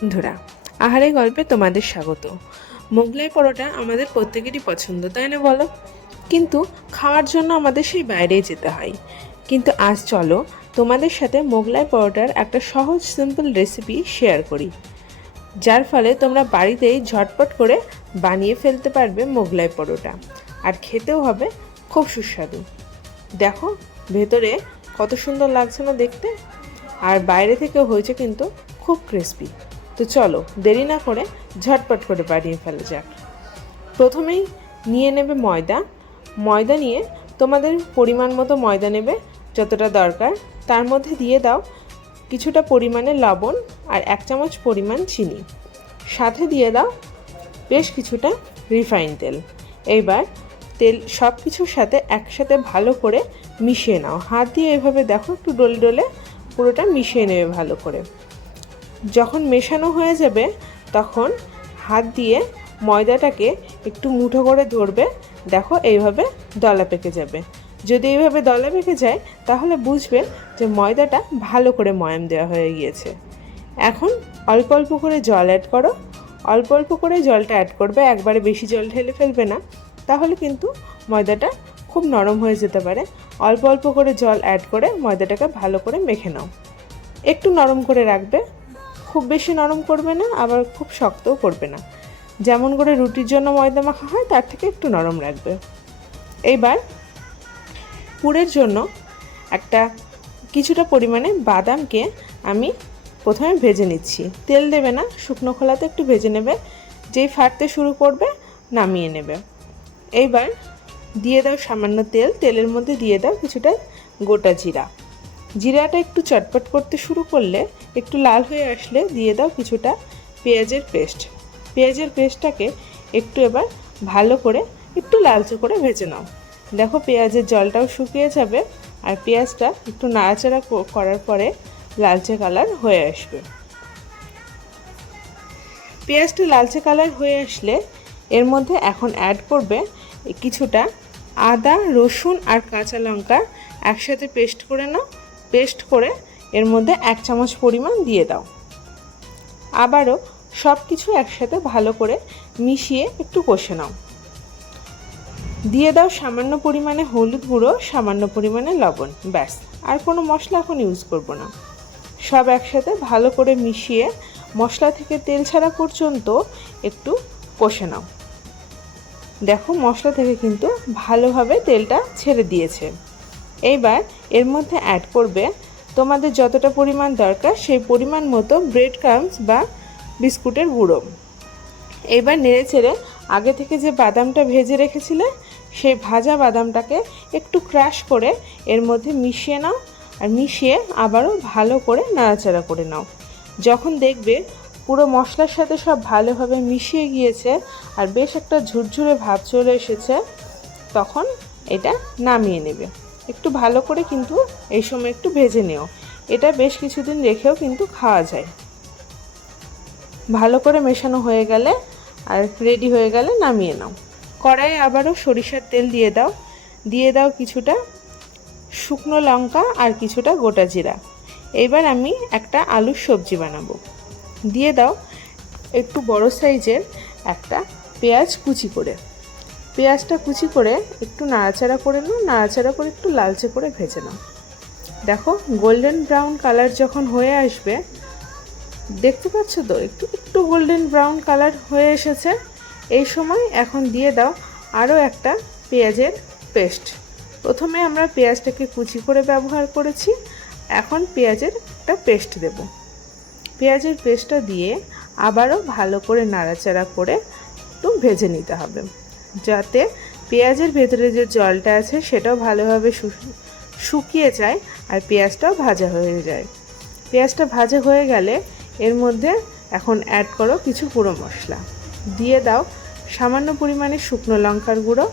বন্ধুরা, আহারে গল্পে তোমাদের স্বাগত। মোগলাই পরোটা আমাদের প্রত্যেকেরই পছন্দ, তাই না বলো? কিন্তু খাওয়ার জন্য আমাদের সেই বাইরেই যেতে হয়। কিন্তু আজ চলো তোমাদের সাথে মোগলাই পরোটার একটা সহজ সিম্পল রেসিপি শেয়ার করি, যার ফলে তোমরা বাড়িতেই ঝটপট করে বানিয়ে ফেলতে পারবে মোগলাই পরোটা, আর খেতেও হবে খুব সুস্বাদু। দেখো ভেতরে কত সুন্দর লাগছে না দেখতে, আর বাইরে থেকেও হয়েছে কিন্তু খুব ক্রিস্পি। তো চলো দেরি না করে ঝটপট করে বানিয়ে ফেলা যাক। প্রথমেই নিয়ে নেবে ময়দা নিয়ে তোমাদের পরিমাণ মতো ময়দা নেবে, যতটা দরকার। তার মধ্যে দিয়ে দাও কিছুটা পরিমাণে লবণ আর 1 চামচ পরিমাণ চিনি, সাথে দিয়ে দাও বেশ কিছুটা রিফাইন তেল। এইবার তেল সব কিছুর সাথে একসাথে ভালো করে মিশিয়ে নাও। হাত দিয়ে এভাবে দেখো একটু ডলে ডলে পুরোটা মিশিয়ে নেবে ভালো করে। যখন মেশানো হয়ে যাবে তখন হাত দিয়ে ময়দাটাকে একটু মুঠো করে ধরবে। দেখো এইভাবে দলা পেকে যাবে। যদি এইভাবে দলা পেকে যায় তাহলে বুঝবে যে ময়দাটা ভালো করে ময়াম দেওয়া হয়ে গিয়েছে। এখন অল্প অল্প করে জল অ্যাড করো। অল্প অল্প করে জলটা অ্যাড করবে, একবারে বেশি জল ঢেলে ফেলবে না, তাহলে কিন্তু ময়দাটা খুব নরম হয়ে যেতে পারে। অল্প অল্প করে জল অ্যাড করে ময়দাটাকে ভালো করে মেখে নাও। একটু নরম করে রাখবে, খুব বেশি নরম করবে না, আবার খুব শক্তও করবে না। যেমন করে রুটির জন্য ময়দা মাখা হয় তার থেকে একটু নরম রাখবে। এইবার পুরের জন্য কিছুটা পরিমাণে বাদামকে আমি প্রথমে ভেজে নিচ্ছি। তেল দেবে না, শুকনো খোলাতে একটু ভেজে নেবে। যেই ফাটতে শুরু করবে নামিয়ে নেবে। এইবার দিয়ে দাও সামান্য তেল। তেলের মধ্যে দিয়ে দাও কিছুটা গোটা জিরাটা একটু চটপট করতে শুরু করলে, একটু লাল হয়ে আসলে দিয়ে দাও কিছুটা পেঁয়াজের পেস্টটাকে একটু এবার ভালো করে একটু লালচে করে ভেজে নাও। দেখো পেঁয়াজের জলটাও শুকিয়ে যাবে আর পেঁয়াজটা একটু নাড়াচাড়া করার পরে লালচে কালার হয়ে আসবে। পেঁয়াজটা লালচে কালার হয়ে আসলে এর মধ্যে এখন অ্যাড করবে কিছুটা আদা, রসুন আর কাঁচা লঙ্কা একসাথে পেস্ট করে নাও। পেস্ট করে এর মধ্যে 1 চামচ পরিমাণ দিয়ে দাও। আবারও সব কিছু একসাথে ভালো করে মিশিয়ে একটু কষে নাও। দিয়ে দাও সামান্য পরিমাণে হলুদ গুঁড়ো, সামান্য পরিমাণে লবণ, ব্যাস। আর কোনো মশলা এখন ইউজ করব না। সব একসাথে ভালো করে মিশিয়ে মশলা থেকে তেল ছাড়া পর্যন্ত একটু কষে নাও। দেখো মশলা থেকে কিন্তু ভালোভাবে তেলটা ছেড়ে দিয়েছে। এইবার এর মধ্যে অ্যাড করবে তোমাদের যতটা পরিমাণ দরকার সেই পরিমাণ মতো ব্রেড ক্রাম্বস বা বিস্কুটের গুঁড়ো। এইবার নেড়ে চেড়ে আগে থেকে যে বাদামটা ভেজে রেখেছিলে সেই ভাজা বাদামটাকে একটু ক্রাশ করে এর মধ্যে মিশিয়ে নাও, আর মিশিয়ে আবারও ভালো করে নাড়াচাড়া করে নাও। যখন দেখবে পুরো মশলার সাথে সব ভালোভাবে মিশিয়ে গিয়েছে আর বেশ একটা ঝুরঝুরে ভাব চলে এসেছে, তখন এটা নামিয়ে নেবে। একটু ভালো করে কিন্তু এই সময় একটু ভেজে নিও। এটা বেশ কিছুদিন রেখেও কিন্তু খাওয়া যায়। ভালো করে মেশানো হয়ে গেলে আর রেডি হয়ে গেলে নামিয়ে নাও। কড়াইয়ে আবারও সরিষার তেল দিয়ে দাও কিছুটা শুকনো লঙ্কা আর কিছুটা গোটা জিরা। এবার আমি একটা আলুর সবজি বানাবো। দিয়ে দাও একটু বড় সাইজের একটা পেঁয়াজ পেঁয়াজটা কুচি করে একটু নাড়াচাড়া করে নাও। নাড়াচাড়া করে একটু লালচে করে ভেজে নাও। দেখো গোল্ডেন ব্রাউন কালার যখন হয়ে আসবে, দেখতে পাচ্ছ তো একটু গোল্ডেন ব্রাউন কালার হয়ে এসেছে, এই সময় এখন দিয়ে দাও আরও একটা পেঁয়াজের পেস্ট। প্রথমে আমরা পেঁয়াজটাকে কুচি করে ব্যবহার করেছি, এখন পেঁয়াজের একটা পেস্ট দেব। পেঁয়াজের পেস্টটা দিয়ে আবারও ভালো করে নাড়াচাড়া করে একটু ভেজে নিতে হবে, যাতে পেঁয়াজের ভেতরে যে জলটা আছে সেটাও ভালোভাবে শুকিয়ে যায় আর পেঁয়াজটাও ভাজা হয়ে যায়। পেঁয়াজটা ভাজা হয়ে গেলে এর মধ্যে এখন অ্যাড করো কিছু গুঁড়ো মশলা। দিয়ে দাও সামান্য পরিমাণে শুকনো লঙ্কার গুঁড়ো,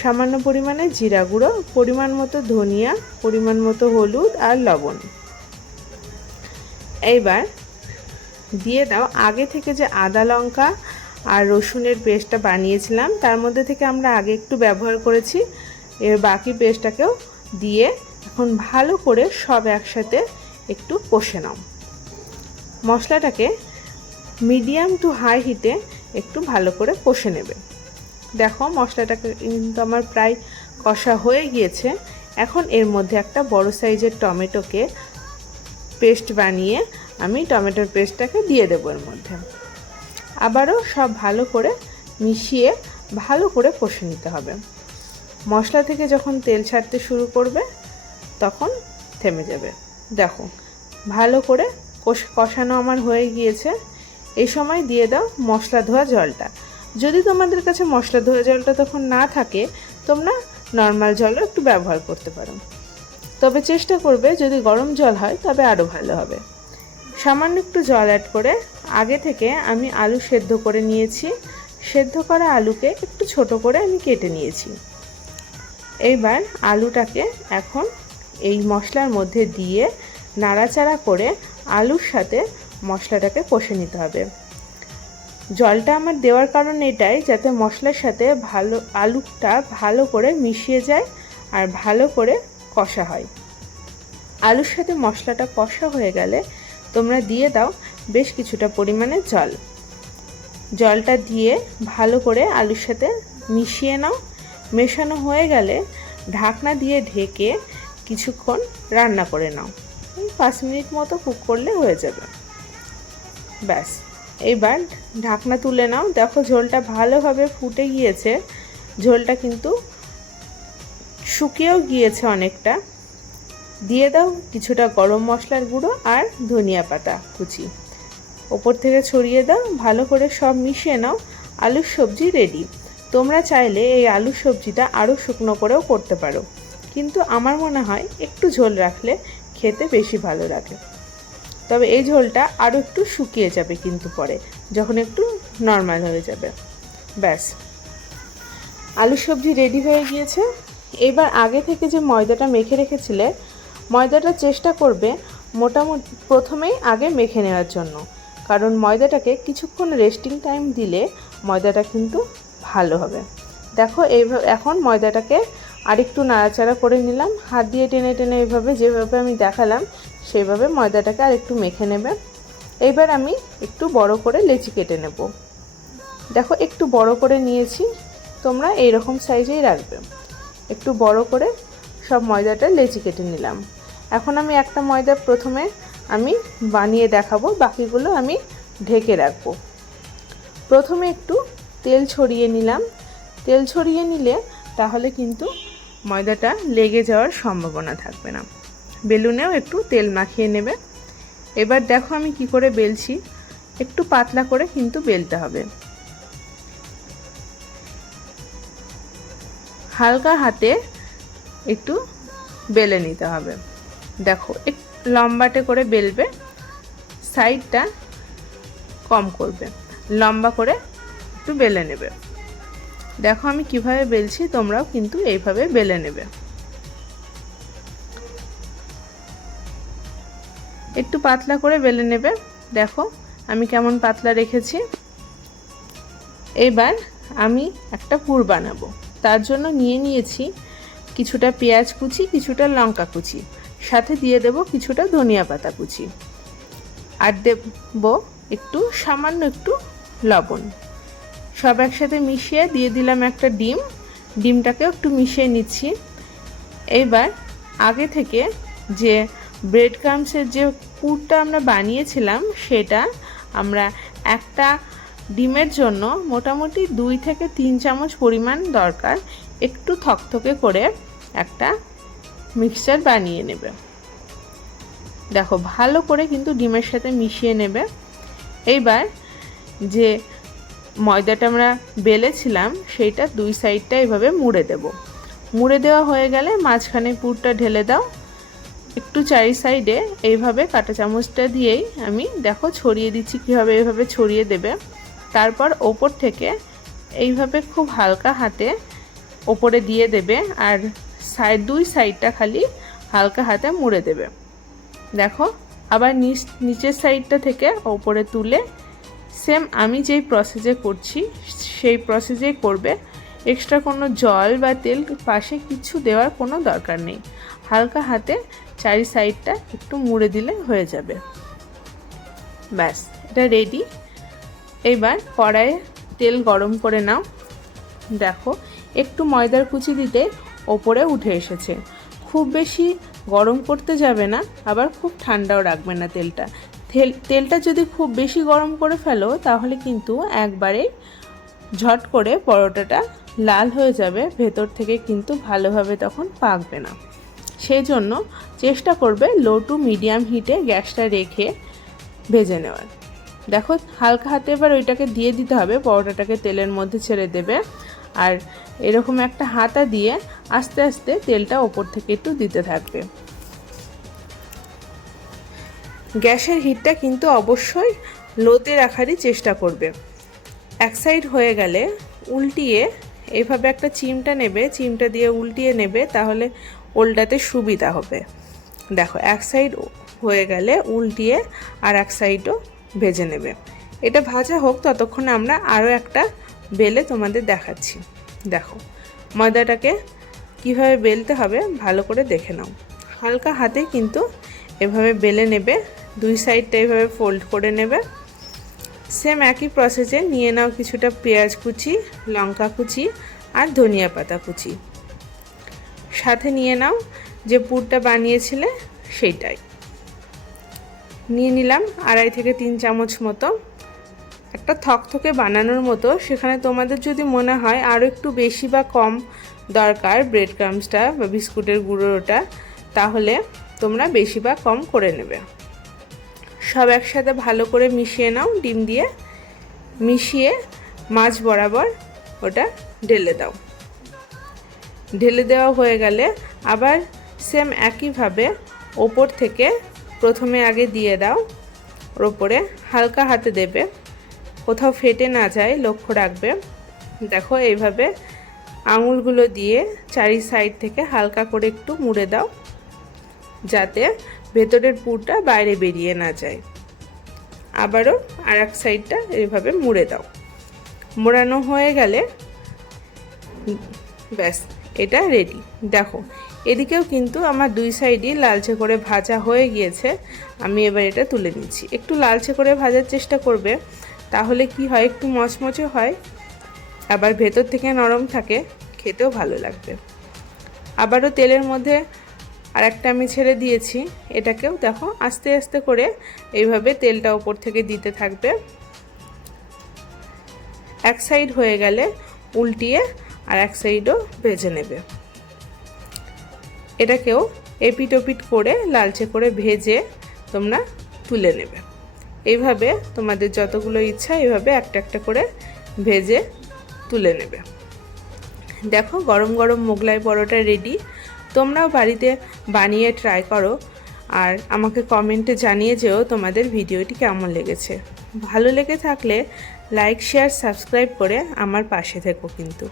সামান্য পরিমাণে জিরা গুঁড়ো, পরিমাণ মতো ধনিয়া, পরিমাণ মতো হলুদ আর লবণ। এইবার দিয়ে দাও আগে থেকে যে আদা, লঙ্কা আর রসুনের পেস্টটা বানিয়েছিলাম তার মধ্যে থেকে আমরা আগে একটু ব্যবহার করেছি, এর বাকি পেস্টটাকেও দিয়ে এখন ভালো করে সব একসাথে একটু কষে নাও। মশলাটাকে মিডিয়াম টু হাই হিটে একটু ভালো করে কষে নেবে। দেখো মশলাটাকে কিন্তু আমার প্রায় কষা হয়ে গিয়েছে। এখন এর মধ্যে একটা বড় সাইজের টমেটোকে পেস্ট বানিয়ে আমি টমেটোর পেস্টটাকে দিয়ে দেবো এর মধ্যে। আবারও সব ভালো করে মিশিয়ে ভালো করে কষে নিতে হবে। মশলা থেকে যখন তেল ছাড়তে শুরু করবে তখন থেমে যাবে। দেখো ভালো করে কষানো আমার হয়ে গিয়েছে। এই সময় দিয়ে দাও মশলা ধোয়া জলটা। যদি তোমাদের কাছে মশলা ধোয়া জলটা তখন না থাকে, তোমরা নর্মাল জলও একটু ব্যবহার করতে পারো, তবে চেষ্টা করবে যদি গরম জল হয় তবে আরও ভালো হবে। সামান্য একটু জল অ্যাড করে আগে থেকে আমি আলু সেদ্ধ করে নিয়েছি। সেদ্ধ করা আলুকে একটু ছোট করে আমি কেটে নিয়েছি। এইবার আলুটাকে এখন এই মশলার মধ্যে দিয়ে নাড়াচাড়া করে আলুর সাথে মশলাটাকে কষে নিতে হবে। জলটা আমার দেওয়ার কারণ এটাই, যাতে মশলার সাথে আলুটা ভালো করে মিশিয়ে যায় আর ভালো করে কষা হয়। আলুর সাথে মশলাটা কষা হয়ে গেলে তোমরা দিয়ে দাও বেশ কিছুটা পরিমাণে জল। জলটা দিয়ে ভালো করে আলুর সাথে মিশিয়ে নাও। মেশানো হয়ে গেলে ঢাকনা দিয়ে ঢেকে কিছুক্ষণ রান্না করে নাও। 5 মিনিট মতো কুক করলে হয়ে যাবে। ব্যাস, এবার ঢাকনা তুলে নাও। দেখো ঝোলটা ভালোভাবে ফুটে গিয়েছে। ঝোলটা কিন্তু শুকিয়েও গিয়েছে অনেকটা। দিয়ে দাও কিছুটা গরম মশলার গুঁড়ো আর ধনিয়া পাতা কুচি। ওপর থেকে ছড়িয়ে দাও। ভালো করে সব মিশিয়ে নাও। আলুর সবজি রেডি। তোমরা চাইলে এই আলুর সবজিটা আরও শুকনো করেও করতে পারো, কিন্তু আমার মনে হয় একটু ঝোল রাখলে খেতে বেশি ভালো লাগে। তবে এই ঝোলটা আরও একটু শুকিয়ে যাবে কিন্তু পরে, যখন একটু নর্মাল হয়ে যাবে। ব্যাস, আলুর সবজি রেডি হয়ে গিয়েছে। এবার আগে থেকে যে ময়দাটা মেখে রেখেছিলে, ময়দাটা চেষ্টা করবে মোটামুটি প্রথমেই আগে মেখে নেওয়ার জন্য, কারণ ময়দাটাকে কিছুক্ষণ রেস্টিং টাইম দিলে ময়দাটা কিন্তু ভালো হবে। দেখো এইভাবে এখন ময়দাটাকে আরেকটু নাড়াচাড়া করে নিলাম। হাত দিয়ে টেনে টেনে এইভাবে যেভাবে আমি দেখালাম সেইভাবে ময়দাটাকে আরেকটু মেখে নেবে। এইবার আমি একটু বড় করে লেচি কেটে নেব। দেখো একটু বড় করে নিয়েছি, তোমরা এইরকম সাইজেই রাখবে। একটু বড় করে সব ময়দাটা লেচি কেটে নিলাম। এখন আমি একটা ময়দা প্রথমে আমি বানিয়ে দেখাবো, বাকিগুলো আমি ঢেকে রাখবো। প্রথমে একটু তেল ছড়িয়ে নিলাম। তেল ছড়িয়ে নিলে তাহলে কিন্তু ময়দাটা লেগে যাওয়ার সম্ভাবনা থাকবে না। বেলুনেও একটু তেল মাখিয়ে নেবে। এবার দেখো আমি কি করে বেলছি। একটু পাতলা করে কিন্তু বেলতে হবে। হালকা হাতে একটু বেলে নিতে হবে। দেখো একটু লম্বাটে করে বেলবে, সাইডটা কম করবে, লম্বা করে একটু বেলে নেবে। দেখো আমি কিভাবে বেলছি, তোমরাও কিন্তু এইভাবে বেলে নেবে। একটু পাতলা করে বেলে নেবে। দেখো আমি কেমন পাতলা রেখেছি। এবার আমি একটা পুর বানাবো। তার জন্য নিয়ে নিয়েছি কিছুটা পেঁয়াজ কুচি, কিছুটা লঙ্কা কুচি, সাথে দিয়ে দেব কিছুটা ধনিয়া পাতা কুচি, আর দেব একটু সামান্য একটু লবণ। সব একসাথে মিশিয়ে দিয়ে দিলাম একটা ডিম। ডিমটাকেও একটু মিশিয়ে নিচ্ছি। এইবার আগে থেকে যে ব্রেড ক্রাম্বসের যে পুরটা আমরা বানিয়েছিলাম, সেটা আমরা একটা ডিমের জন্য মোটামুটি 2 থেকে 3 চামচ পরিমাণ দরকার। একটু থকথকে করে একটা মিক্সচার বানিয়ে নেবে। দেখো ভালো করে কিন্তু ডিমের সাথে মিশিয়ে নেবে। এইবার যে ময়দাটা আমরা বেলেছিলাম সেইটা 2 সাইডটা এভাবে মুড়ে দেব। মুড়ে দেওয়া হয়ে গেলে মাঝখানে পুরটা ঢেলে দাও। একটু চারি সাইডে এইভাবে কাঁটা চামচটা দিয়েই আমি দেখো ছড়িয়ে দিচ্ছি কীভাবে, এইভাবে ছড়িয়ে দেবে। তারপর ওপর থেকে এইভাবে খুব হালকা হাতে ওপরে দিয়ে দেবে, আর দুই সাইডটা খালি হালকা হাতে মুড়ে দেবে। দেখো আবার নিচের সাইডটা থেকে ওপরে তুলে সেম আমি যেই প্রসেসে করছি সেই প্রসেসেই করবে। এক্সট্রা কোনো জল বা তেল পাশে কিছু দেওয়ার কোনো দরকার নেই। হালকা হাতে চারি সাইডটা একটু মুড়ে দিলে হয়ে যাবে। ব্যাস, এটা রেডি। এইবার কড়াইয়ে তেল গরম করে নাও। দেখো একটু ময়দার কুচি দিতে ওপরে উঠে এসেছে। খুব বেশি গরম করতে যাবে না, আবার খুব ঠান্ডাও রাখবে না তেলটা। তেলটা যদি খুব বেশি গরম করে ফেলো তাহলে কিন্তু একবারে ঝট করে পরোটাটা লাল হয়ে যাবে, ভেতর থেকে কিন্তু ভালোভাবে তখন পাকবে না। সেই জন্য চেষ্টা করবে লো টু মিডিয়াম হিটে গ্যাসটা রেখে ভেজে নেওয়ার। দেখো হালকা হাতে এবার ওইটাকে দিয়ে দিতে হবে, পরোটাটাকে তেলের মধ্যে ছেড়ে দেবে। আর এরকম একটা হাতা দিয়ে আস্তে আস্তে তেলটা ওপর থেকে একটু দিতে থাকবে। গ্যাসের হিটটা কিন্তু অবশ্যই লোতে রাখারই চেষ্টা করবে। এক সাইড হয়ে গেলে উল্টিয়ে এইভাবে একটা চিমটা নেবে, চিমটা দিয়ে উল্টিয়ে নেবে, তাহলে ওল্টাতে সুবিধা হবে। দেখো এক সাইড হয়ে গেলে উল্টিয়ে আর এক সাইডও ভেজে নেবে। এটা ভাজা হোক ততক্ষণে আমরা আরও একটা বেলে তোমাদের দেখাচ্ছি। দেখো ময়দাটাকে কিভাবে বেলতে হবে ভালো করে দেখে নাও। হালকা হাতে কিন্তু এভাবে বেলে নেবে, দুই সাইডটা এভাবে ফোল্ড করে নেবে। সেম একই প্রসেসে নিয়ে নাও কিছুটা পেঁয়াজ কুচি, লঙ্কা কুচি আর ধনিয়া পাতা কুচি। সাথে নিয়ে নাও যে পুরটা বানিয়েছিলে সেইটাই নিয়ে নিলাম, 2.5 থেকে 3 চামচ মতো। একটা থকথকে বানানোর মতো, সেখানে তোমাদের যদি মনে হয় আরও একটু বেশি বা কম দরকার ব্রেড ক্রাম্বসটা বা বিস্কুটের গুঁড়োটা, তাহলে তোমরা বেশি বা কম করে নেবে। সব একসাথে ভালো করে মিশিয়ে নাও, ডিম দিয়ে মিশিয়ে মাঝ বরাবর ওটা ঢেলে দাও। ঢেলে দেওয়া হয়ে গেলে আবার সেম একইভাবে ওপর থেকে প্রথমে আগে দিয়ে দাও, ওর ওপরে হালকা হাতে দেবে, কোথাও ফেটে না যায় লক্ষ্য রাখবে। দেখো এইভাবে আঙুলগুলো দিয়ে চারি সাইড থেকে হালকা করে একটু মুড়ে দাও, যাতে ভেতরের পুরটা বাইরে বেরিয়ে না যায়। আবারও আর এক সাইডটা এইভাবে মুড়ে দাও। মোড়ানো হয়ে গেলে ব্যাস এটা রেডি। দেখো এদিকেও কিন্তু আমার দুই সাইডই লালচে করে ভাজা হয়ে গিয়েছে। আমি এবার এটা তুলে নিচ্ছি। একটু লালচে করে ভাজার চেষ্টা করবে, তাহলে কি হয় একটু মচমচে হয়, আবার ভেতর থেকে নরম থাকে, খেতেও ভালো লাগবে। আবারও তেলের মধ্যে আরেকটা আমি ছেড়ে দিয়েছি, এটাকেও দেখো আস্তে আস্তে করে এইভাবে তেলটা ওপর থেকে দিতে থাকবে। এক সাইড হয়ে গেলে উল্টিয়ে আর এক সাইডও ভেজে নেবে। এটাকেও এপিট ওপিট করে লালচে করে ভেজে তোমরা তুলে নেবে। এইভাবে তোমাদের যতগুলো ইচ্ছা এইভাবে একটা একটা করে ভেজে তুলে নেবে। দেখো গরম গরম মোগলাই পরোটা রেডি। তোমরাও বাড়িতে বানিয়ে ট্রাই করো আর আমাকে কমেন্টে জানিয়ে যেও তোমাদের ভিডিওটি কেমন লেগেছে। ভালো লেগে থাকলে লাইক, শেয়ার, সাবস্ক্রাইব করে আমার পাশে থেকো কিন্তু।